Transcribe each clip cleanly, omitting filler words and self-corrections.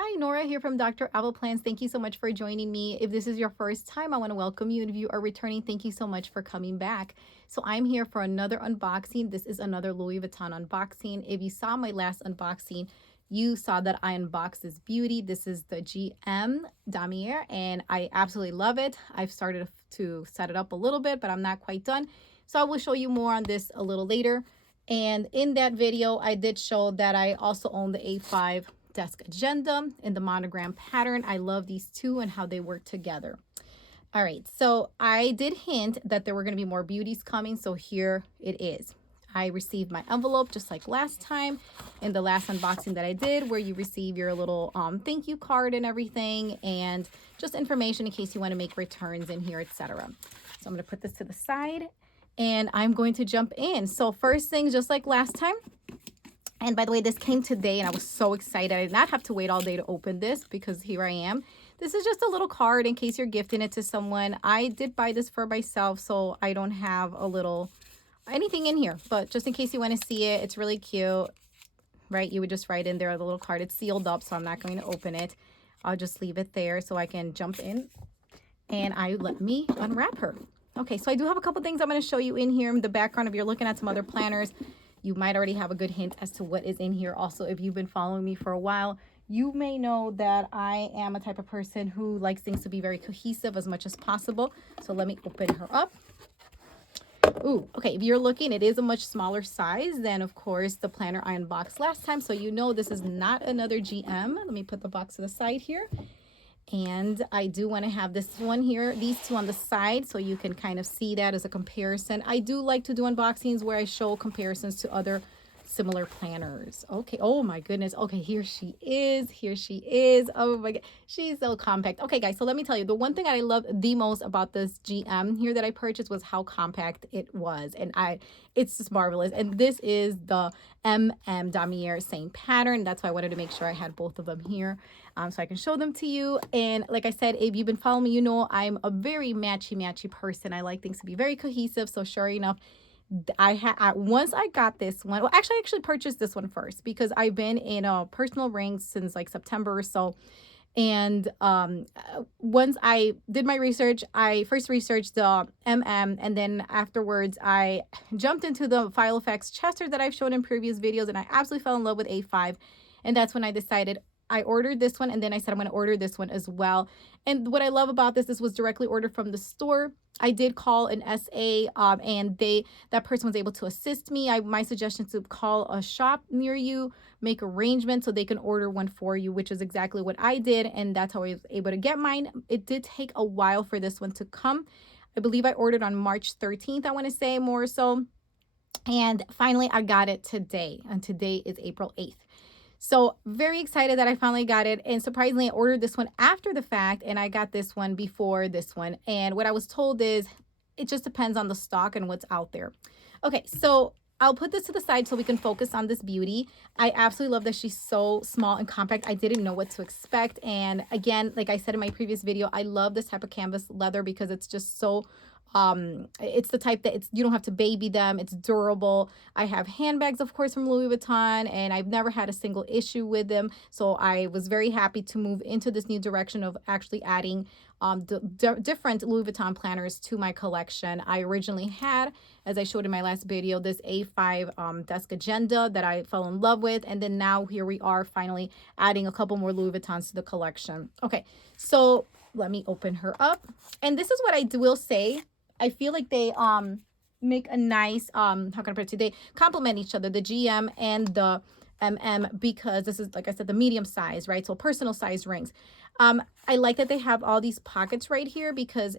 Hi, Nora here from Dr. Apple Plans. Thank you so much for joining me. If this is your first time, I want to welcome you. And if you are returning, thank you so much for coming back. So I'm here for another unboxing. This is another Louis Vuitton unboxing. If you saw my last unboxing, you saw that I unboxed this beauty. This is the GM Damier, and I absolutely love it. I've started to set it up a little bit, but I'm not quite done. So I will show you more on this a little later. And in that video, I did show that I also own the A5 desk agenda in the monogram pattern. I love these two and how they work together. All right, so I did hint that there were going to be more beauties coming, so here it is. I received my envelope just like last time in the last unboxing that I did, where you receive your little thank you card and everything, and just information in case you want to make returns in here, etc. So I'm going to put this to the side and I'm going to jump in. So first thing, just like last time, and by the way, this came today and I was so excited. I did not have to wait all day to open this because here I am. This is just a little card in case you're gifting it to someone. I did buy this for myself, so I don't have a little anything in here, but just in case you want to see it, it's really cute, right? You would just write in there the little card. It's sealed up, so I'm not going to open it. I'll just leave it there so I can jump in and let me unwrap her. Okay, so I do have a couple things I'm going to show you in here in the background. If you're looking at some other planners, you might already have a good hint as to what is in here. Also, if you've been following me for a while, you may know that I am a type of person who likes things to be very cohesive as much as possible. So let me open her up. Ooh, okay, if you're looking, it is a much smaller size than, of course, the planner I unboxed last time. So you know this is not another GM. Let me put the box to the side here. And I do want to have this one here, these two on the side, so you can kind of see that as a comparison. I do like to do unboxings where I show comparisons to other similar planners. Okay, oh my goodness. Okay, here she is. Here she is. Oh my god, she's so compact. Okay, guys, so let me tell you, the one thing I love the most about this GM here that I purchased was how compact it was, and it's just marvelous. And this is the Damier same pattern. That's why I wanted to make sure I had both of them here, so I can show them to you. And like I said, if you've been following me, you know I'm a very matchy person. I like things to be very cohesive. So sure enough, once I got this one, well, actually I actually purchased this one first because I've been in a personal ring since like September or so. And once I did my research, I first researched the and then afterwards I jumped into the Filofax Chester that I've shown in previous videos, and I absolutely fell in love with A5. And that's when I decided I ordered this one, and then I said I'm going to order this one as well. And what I love about this was directly ordered from the store. I did call an SA, and that person was able to assist me. My suggestion is to call a shop near you, make arrangements so they can order one for you, which is exactly what I did, and that's how I was able to get mine. It did take a while for this one to come. I believe I ordered on March 13th, I want to say, more so. And finally, I got it today, and today is April 8th. So very excited that I finally got it. And surprisingly, I ordered this one after the fact, and I got this one before this one. And what I was told is it just depends on the stock and what's out there. Okay, so I'll put this to the side so we can focus on this beauty. I absolutely love that she's so small and compact. I didn't know what to expect. And again, like I said in my previous video, I love this type of canvas leather because it's just so it's the type that you don't have to baby them. It's durable. I have handbags, of course, from Louis Vuitton, and I've never had a single issue with them. So I was very happy to move into this new direction of actually adding different Louis Vuitton planners to my collection. I originally had, as I showed in my last video, this A5 desk agenda that I fell in love with, and then now here we are finally adding a couple more Louis Vuittons to the collection. Okay, so let me open her up, and this is what I will say. I feel like they make a nice how can I put it? They complement each other, the GM and the because this is, like I said, the medium size, right? So personal size rings. I like that they have all these pockets right here, because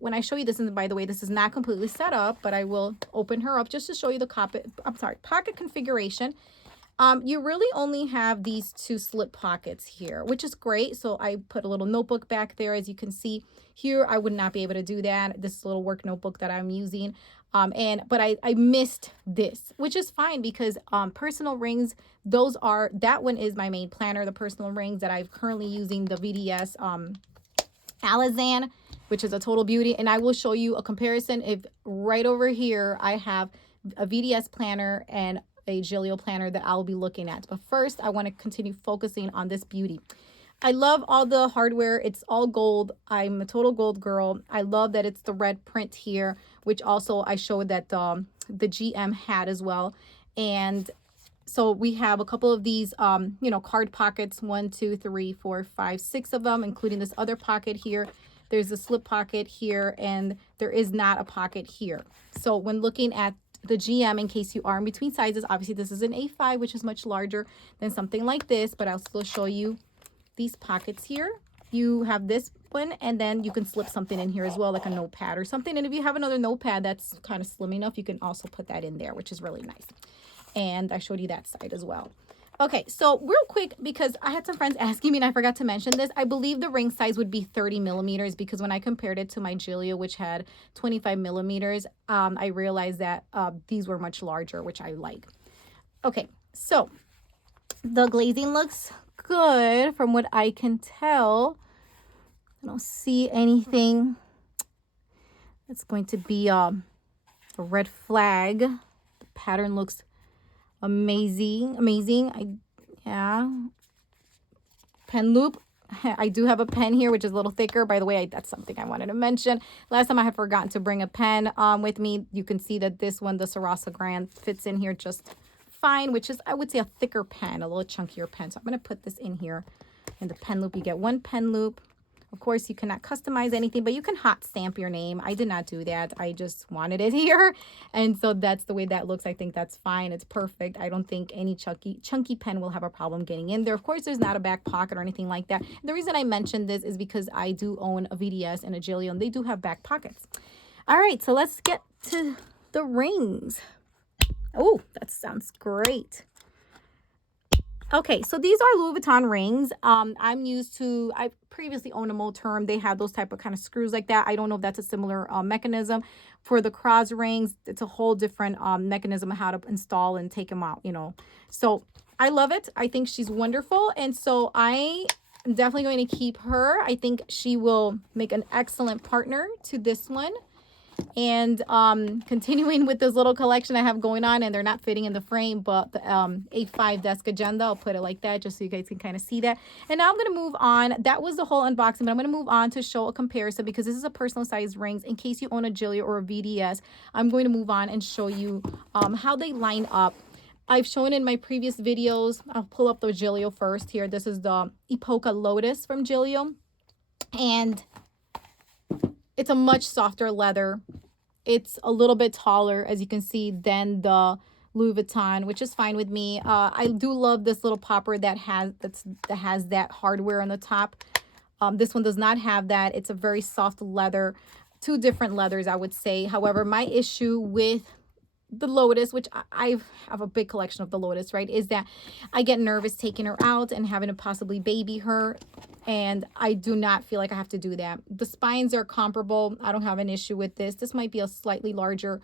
when I show you this, and by the way, this is not completely set up, but I will open her up just to show you the pocket configuration. You really only have these two slip pockets here, which is great. So I put a little notebook back there. As you can see here, I would not be able to do that. This little work notebook that I'm using. But I missed this, which is fine because personal rings, that one is my main planner, the personal rings that I'm currently using, the VDS Alizan, which is a total beauty. And I will show you a comparison. If right over here, I have a VDS planner and a Gillio planner that I'll be looking at. But first, I want to continue focusing on this beauty. I love all the hardware. It's all gold. I'm a total gold girl. I love that it's the red print here, which also I showed that the GM had as well. And so we have a couple of these, you know, card pockets, 1, 2, 3, 4, 5, 6 of them, including this other pocket here. There's a slip pocket here, and there is not a pocket here. So when looking at the GM, in case you are in between sizes, obviously this is an A5, which is much larger than something like this, but I'll still show you these pockets here. You have this one, and then you can slip something in here as well, like a notepad or something. And if you have another notepad that's kind of slim enough, you can also put that in there, which is really nice. And I showed you that side as well. Okay, so real quick, because I had some friends asking me and I forgot to mention this, I believe the ring size would be 30 millimeters, because when I compared it to my Gillio, which had 25 millimeters, I realized that these were much larger, which I like. Okay, so the glazing looks good from what I can tell. I don't see anything that's going to be a red flag. The pattern looks amazing. Yeah, pen loop. I do have a pen here, which is a little thicker. By the way, that's something I wanted to mention. Last time I had forgotten to bring a pen with me. You can see that this one, the Sarasa Grand, fits in here just fine, which is, I would say, a thicker pen, a little chunkier pen. So I'm going to put this in here in the pen loop. You get one pen loop. Of course, you cannot customize anything, but you can hot stamp your name. I did not do that. I just wanted it here. And so that's the way that looks. I think that's fine. It's perfect. I don't think any chunky pen will have a problem getting in there. Of course, there's not a back pocket or anything like that. The reason I mentioned this is because I do own a VDS and a Gillio, and they do have back pockets. All right, so let's get to the rings. Oh, that sounds great. Okay, so these are Louis Vuitton rings. I previously owned a Moterm. They have those type of kind of screws like that. I don't know if that's a similar mechanism. For the cross rings, it's a whole different mechanism of how to install and take them out, you know. So I love it. I think she's wonderful. And so I am definitely going to keep her. I think she will make an excellent partner to this one. And continuing with this little collection I have going on, and they're not fitting in the frame, but the A5 desk agenda, I'll put it like that just so you guys can kind of see that. And now I'm going to move on. That was the whole unboxing, but I'm going to move on to show a comparison, because this is a personal size rings. In case you own a Gillio or a VDS, I'm going to move on and show you how they line up. I've shown in my previous videos. I'll pull up the Gillio first here. This is the Epoca Lotus from Gillio, and it's a much softer leather. It's a little bit taller, as you can see, than the Louis Vuitton, which is fine with me. I do love this little popper that has that hardware on the top. This one does not have that. It's a very soft leather. Two different leathers, I would say. However, my issue with the Lotus, which I have a big collection of the Lotus, right, is that I get nervous taking her out and having to possibly baby her, and I do not feel like I have to do that. The spines are comparable. I don't have an issue with this. This might be a slightly larger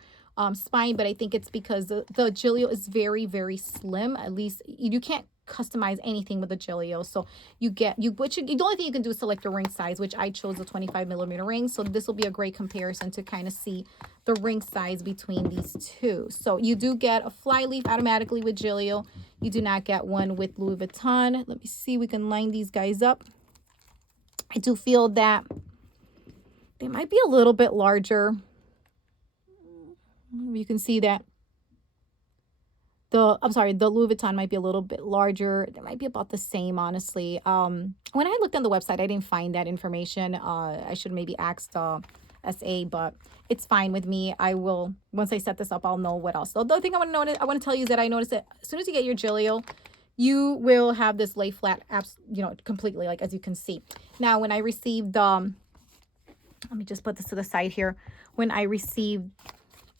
spine, but I think it's because the Gillio is very, very slim. At least you can't customize anything with the Gillio. So the only thing you can do is select the ring size, which I chose the 25 millimeter ring. So this will be a great comparison to kind of see the ring size between these two. So you do get a fly leaf automatically with Gillio. You do not get one with Louis Vuitton. Let me see, we can line these guys up. I do feel that they might be a little bit larger. You can see that the Louis Vuitton might be a little bit larger. They might be about the same, honestly. When I looked on the website, I didn't find that information. I should maybe ask the SA, but it's fine with me. I will, once I set this up, I'll know what else. The other thing I want to tell you is that I noticed that as soon as you get your Gillio, you will have this lay flat, completely, like as you can see. Now, when I received, let me just put this to the side here. When I received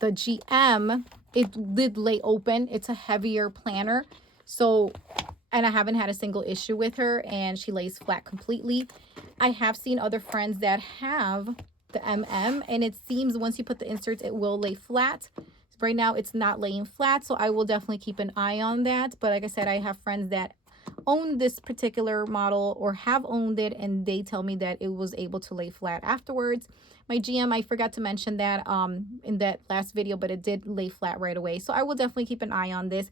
the GM, it did lay open. It's a heavier planner. So, and I haven't had a single issue with her, and she lays flat completely. I have seen other friends that have the MM, and it seems once you put the inserts, it will lay flat. Right now, it's not laying flat, so I will definitely keep an eye on that. But like I said, I have friends that own this particular model or have owned it, and they tell me that it was able to lay flat afterwards. My GM, I forgot to mention that in that last video, but it did lay flat right away. So I will definitely keep an eye on this.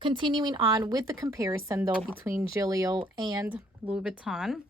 Continuing on with the comparison, though, between Gillio and Louis Vuitton.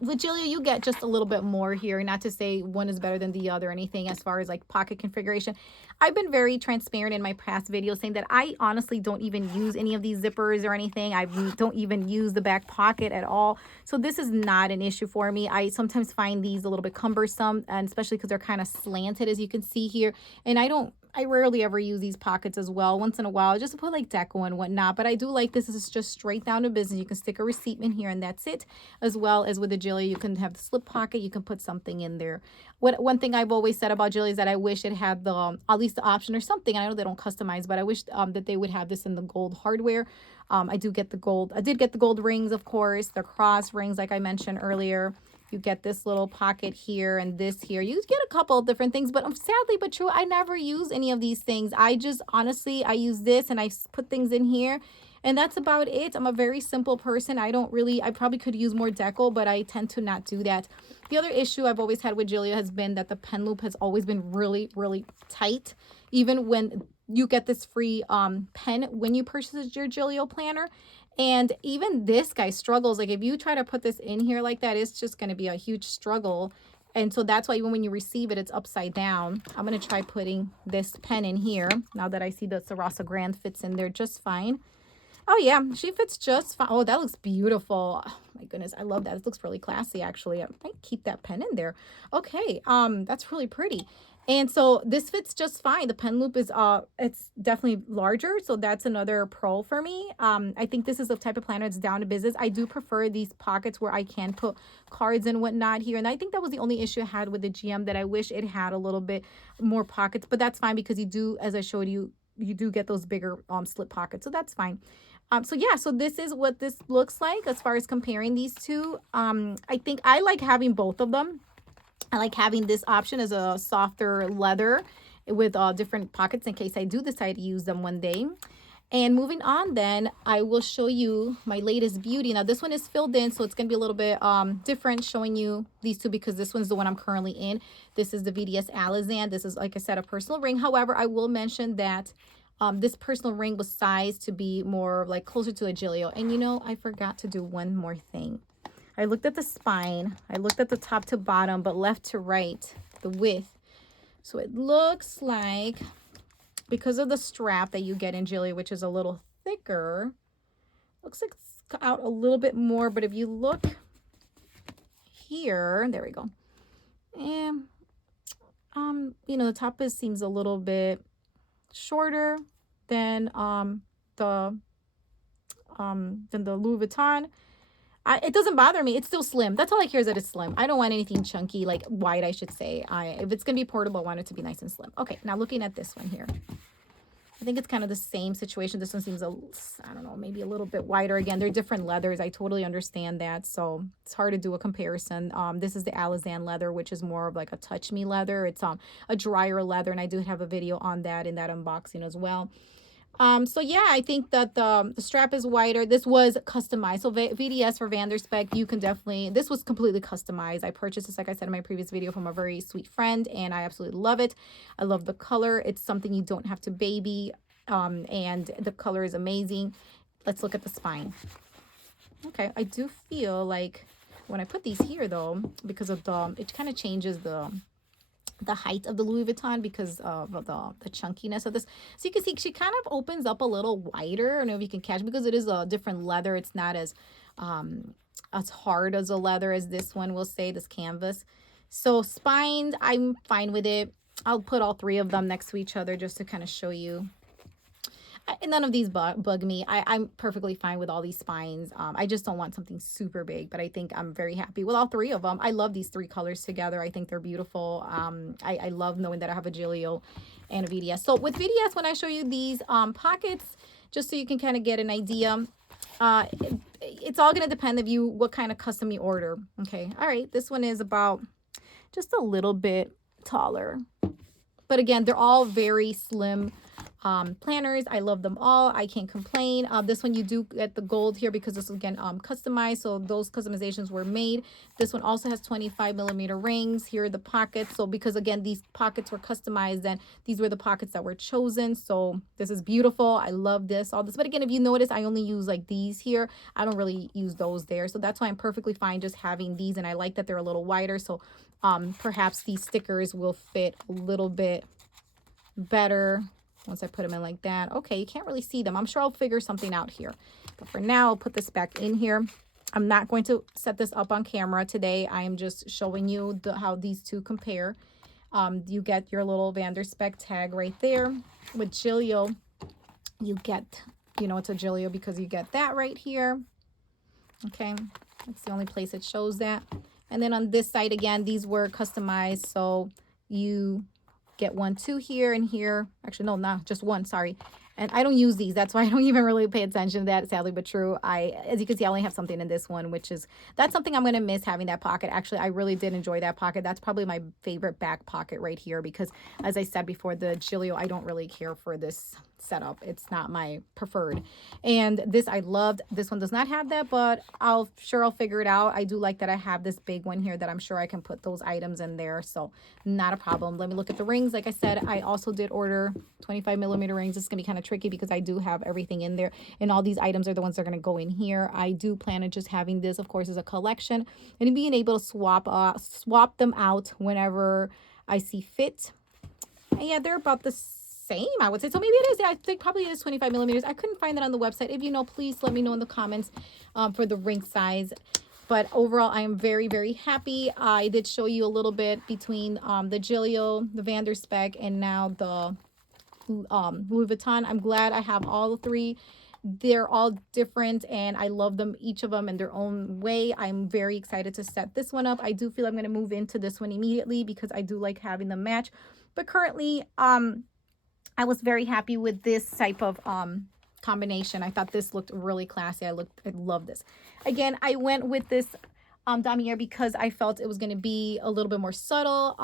With Gillio, you get just a little bit more here. Not to say one is better than the other or anything as far as like pocket configuration. I've been very transparent in my past videos saying that I honestly don't even use any of these zippers or anything. I don't even use the back pocket at all. So this is not an issue for me. I sometimes find these a little bit cumbersome, and especially because they're kind of slanted, as you can see here. And I rarely ever use these pockets as well. Once in a while, just to put like deco and whatnot. But I do like this. This is just straight down to business. You can stick a receipt in here and that's it. As well as with the Gillio, you can have the slip pocket. You can put something in there. One thing I've always said about Gillio is that I wish it had the at least the option or something. I know they don't customize, but I wish that they would have this in the gold hardware. I did get the gold rings, of course. The cross rings, like I mentioned earlier. You get this little pocket here and this here. You get a couple of different things, but sadly but true, I never use any of these things. I just, honestly, I use this and I put things in here and that's about it. I'm a very simple person. I probably could use more deco, but I tend to not do that. The other issue I've always had with Gillio has been that the pen loop has always been really, really tight. Even when you get this free pen when you purchase your Gillio planner. And even this guy struggles. Like if you try to put this in here like that, it's just going to be a huge struggle. And so that's why even when you receive it, it's upside down. I'm going to try putting this pen in here. Now that I see the Sarasa Grand fits in there just fine. Oh yeah, she fits just fine. Oh, that looks beautiful. Oh my goodness, I love that. It looks really classy actually. I might keep that pen in there. Okay, that's really pretty. And so this fits just fine. The pen loop is it's definitely larger, so that's another pro for me. I think this is the type of planner that's down to business. I do prefer these pockets where I can put cards and whatnot here, and I think that was the only issue I had with the GM, that I wish it had a little bit more pockets, but that's fine because you do, as I showed you, you do get those bigger slip pockets, so that's fine. So yeah, so this is what this looks like as far as comparing these two. I think I like having both of them. I like having this option as a softer leather with different pockets in case I do decide to use them one day. And moving on then, I will show you my latest beauty. Now this one is filled in, so it's going to be a little bit different showing you these two because this one's the one I'm currently in. This is the VDS Alizan. This is, like I said, a personal ring. However, I will mention that this personal ring was sized to be more like closer to a Gillio. And you know, I forgot to do one more thing. I looked at the spine, I looked at the top to bottom, but left to right, the width. So it looks like, because of the strap that you get in Gillio, which is a little thicker, looks like it's out a little bit more. But if you look here, there we go. And, you know, the top seems a little bit shorter than the Louis Vuitton. It doesn't bother me. It's still slim. That's all I care is that it's slim. I don't want anything chunky, like wide, I should say. If it's going to be portable, I want it to be nice and slim. Okay, now looking at this one here. I think it's kind of the same situation. This one seems, I don't know, maybe a little bit wider. Again, they're different leathers. I totally understand that. So it's hard to do a comparison. This is the Alizan leather, which is more of like a touch me leather. It's a drier leather, and I do have a video on that in that unboxing as well. So yeah, I think that the strap is wider. This was customized. So VDS for Vanderspek, you can definitely, this was completely customized. I purchased this, like I said in my previous video, from a very sweet friend, and I absolutely love it. I love the color. It's something you don't have to baby, and the color is amazing. Let's look at the spine. Okay, I do feel like when I put these here though, because of it kind of changes the height of the Louis Vuitton because of the chunkiness of this. So you can see she kind of opens up a little wider. I don't know if you can catch, because it is a different leather. It's not as hard as a leather as this one, we'll say, this canvas. So spined, I'm fine with it. I'll put all three of them next to each other just to kind of show you. None of these bug me. I'm perfectly fine with all these spines. I just don't want something super big, but I think I'm very happy with all three of them. I love these three colors together. I think they're beautiful. I love knowing that I have a Gillio and a VDS. So with VDS, when I show you these pockets, just so you can kind of get an idea, it's all going to depend of what kind of custom you order. Okay. All right. This one is about just a little bit taller. But again, they're all very slim. planners. I love them all. I can't complain. This one you do get the gold here because this is again customized, so those customizations were made. This one also has 25mm rings. Here are the pockets. So because again these pockets were customized, and these were the pockets that were chosen. So this is beautiful. I love this, all this. But again, if you notice, I only use like these here. I don't really use those there. So that's why I'm perfectly fine just having these, and I like that they're a little wider. So perhaps these stickers will fit a little bit better once I put them in like that. Okay, you can't really see them. I'm sure I'll figure something out here. But for now, I'll put this back in here. I'm not going to set this up on camera today. I am just showing you how these two compare. You get your little Van der Spek tag right there. With Gillio, you get, you know, it's a Gillio because you get that right here. Okay, that's the only place it shows that. And then on this side, again, these were customized. So you get 1, 2 here and here. Actually, no, not just one, sorry. And I don't use these. That's why I don't even really pay attention to that, sadly but true. As you can see, I only have something in this one, which is, that's something I'm going to miss, having that pocket. Actually, I really did enjoy that pocket. That's probably my favorite back pocket right here because, as I said before, the Gillio, I don't really care for this setup. It's not my preferred. And this I loved. This one does not have that, but I'll figure it out. I do like that I have this big one here that I'm sure I can put those items in there. So not a problem. Let me look at the rings. Like I said, I also did order 25mm rings. It's going to be kind of tricky because I do have everything in there, and all these items are the ones that are going to go in here. I do plan on just having this, of course, as a collection, and being able to swap them out whenever I see fit. And yeah, they're about the same, I would say. So maybe it is. I think probably it is 25mm. I couldn't find that on the website. If you know, please let me know in the comments for the ring size. But overall, I am very, very happy. I did show you a little bit between the Gillio, the Van der Spek, and now the Louis Vuitton. I'm glad I have all three. They're all different, and I love them, each of them in their own way. I'm very excited to set this one up. I do feel I'm going to move into this one immediately because I do like having them match. But currently, I was very happy with this type of combination. I thought this looked really classy. I love this. Again, I went with this damier because I felt it was going to be a little bit more subtle.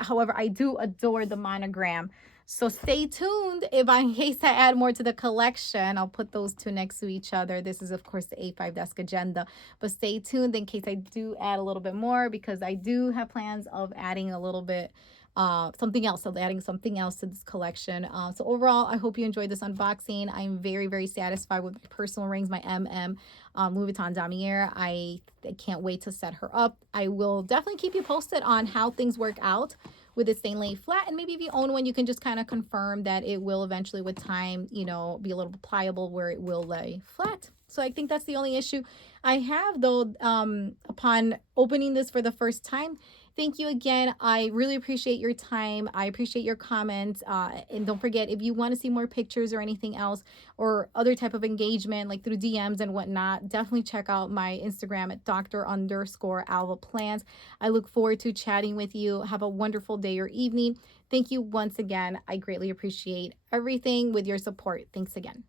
However, I do adore the monogram. So stay tuned. In case I add more to the collection, I'll put those two next to each other. This is, of course, the A5 Desk Agenda. But stay tuned in case I do add a little bit more, because I do have plans of adding a little bit adding something else to this collection. So overall, I hope you enjoyed this unboxing. I'm very, very satisfied with my personal rings, my Louis Vuitton damier. I can't wait to set her up. I will definitely keep you posted on how things work out with it staying laid flat, and maybe if you own one, you can just kind of confirm that it will eventually with time, you know, be a little pliable where it will lay flat. So I think that's the only issue I have, though, upon opening this for the first time. Thank you again. I really appreciate your time. I appreciate your comments. And don't forget, if you want to see more pictures or anything else, or other type of engagement, like through DMs and whatnot, definitely check out my Instagram at Dr_Alva_Plans. I look forward to chatting with you. Have a wonderful day or evening. Thank you once again. I greatly appreciate everything with your support. Thanks again.